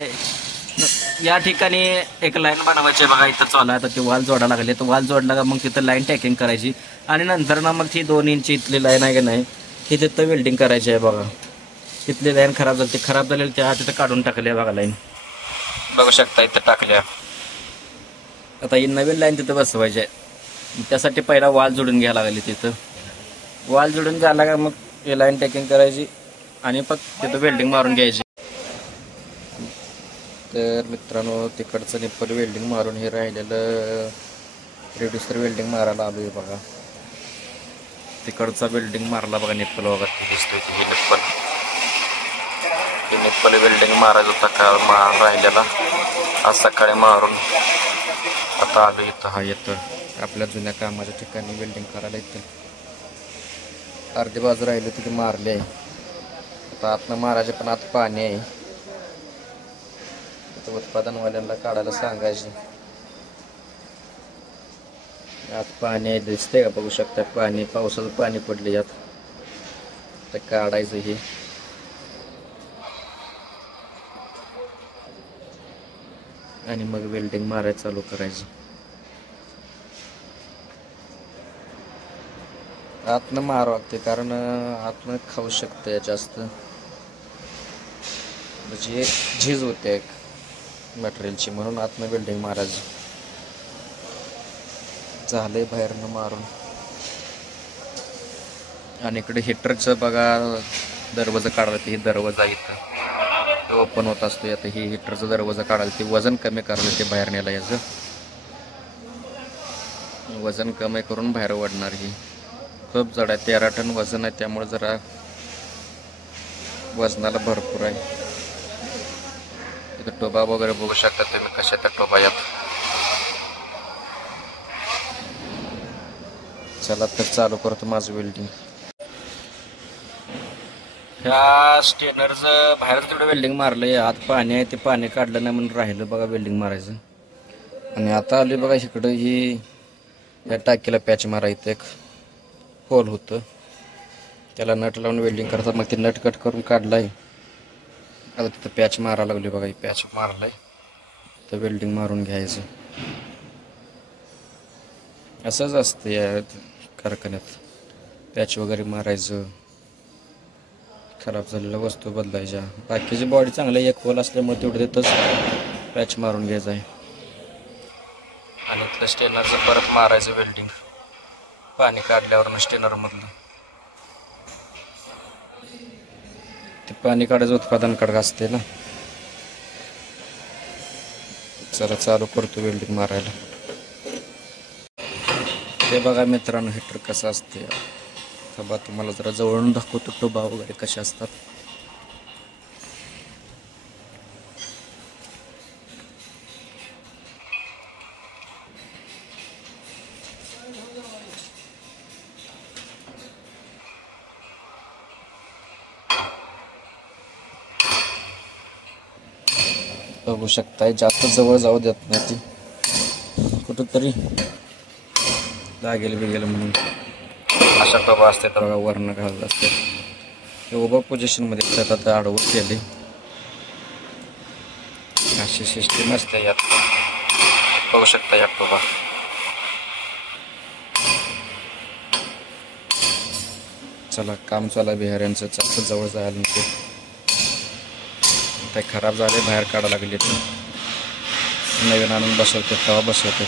या ठिकाणी एक लाईन बनवायची बघा. इथं चालू आहे. आता ते वाल जोडायला लागले. तर वाल जोडला का मग तिथं लाईन टॅकिंग करायची आणि नंतर ना मग ती 2 इंची इथली लाईन आहे का नाही ती तिथं वेल्डिंग करायची आहे बघा. तिथली लाईन खराब झाली. ती खराब झालेली त्या तिथं काढून टाकली बघा. लाईन बघू शकता इथं टाकल्या. आता ही नवीन लाईन तिथं बसवायची आहे. त्यासाठी पहिला वाल जोडून घ्यायला लागले. तिथं वाल जोडून झाला का मग हे लाईन टॅकिंग करायची आणि फक्त तिथं वेल्डिंग मारून घ्यायची. तर मित्रांनो तिकडचं निप्पल वेल्डिंग मारून हे राहिलेलं रेड्युसर वेल्डिंग मारायला आलो आहे बघा. तिकडचा वेल्डिंग मारला बघा निप्पल वगैरे दिसतोय ते निप्पल वेल्डिंग मारायचं होता का राहिलेला आज सकाळी मारून आता आलो इथं. हा येतं आपल्या जुन्या कामाच्या ठिकाणी वेल्डिंग करायला येतं. अर्धी बाजू राहिली तिथे मारली आहे. आता आतनं मारायचे पण आत पाणी आहे. उत्पादनवाल्यांना काढायला सांगायचे. आत पाणी आहे दिसते का बघू शकता. पाणी पावसाचं पाणी पडले यात. तर काढायचं हे आणि मग वेल्डिंग मारायला चालू करायचं. आतनं मारावं लागते कारण आतनं खाऊ शकते जास्त म्हणजे झीज होते मटेरियलची म्हणून आतनं वेल्डिंग मारायचं. झालंय बाहेरनं मारून. आणि इकडे हिटरचं बघा दरवाजा काढायला. ते दरवाजा इथं ओपन होत असतो. आता ही हिटरचा दरवाजा काढायला. ते वजन कमी करायला ते बाहेर नेला. याचं वजन कमी करून बाहेर ओढणार. ही खूप जड आहे. 13 टन वजन आहे. त्यामुळे जरा वजनाला भरपूर आहे. इथं टोबा वगैरे बघू शकता तुम्ही कशा त्या टोबा यात. चला तर चालू करतो माझं वेल्डिंग. ह्या स्टेनरचं बाहेर तेवढं वेल्डिंग मारलंय. आत पाणी आहे. ते पाणी काढलं नाही म्हणून राहिलं बघा वेल्डिंग मारायचं. आणि आता आले बघा इकडं ही या टाकीला पॅच मारायचं. एक होल होतं त्याला नट लावून वेल्डिंग करतात. मग ते नट कट करून काढलाय. आता तिथं पॅच मारायला लागली बघा. पॅच मारलाय तर वेल्डिंग मारून घ्यायचं. असंच असतं या कारखान्यात. पॅच वगैरे मारायचं. खराब झालेल्या वस्तू बदलायच्या. बाकीची बॉडी चांगली एक होल असल्यामुळे तेवढं तिथंच पॅच मारून घ्यायचं आहे. आणि इथलं स्टेनरचं परत मारायचं वेल्डिंग पाणी काढल्यावर स्टेनरमधलं. ते पाणी काढायचं उत्पादन कडक असते ना. चला चालू करतो वेल्डिंग मारायला. ते बघा मित्रांनो हिटर कसं असते. बा तुम्हाला जरा जवळून दाखवतो टोबा वगैरे कसे असतात. बघू शकताय जास्त जवळ जाऊ देत नाही. ती कुठंतरी लागेल बिगेल म्हणून अशा टोबा असते तर वरण घालत असते. हे उभं पोझिशनमध्ये त्यात आडवं केले. अशी सिस्टीम असते यात. बघू शकता या टोबा. चला काम चालू आहे बिहाऱ्यांचं. जास्त जवळ जायला नको. ते खराब झाले बाहेर काढायला लागले. ते नवीन आणून बसवतात तेव्हा बसवतात.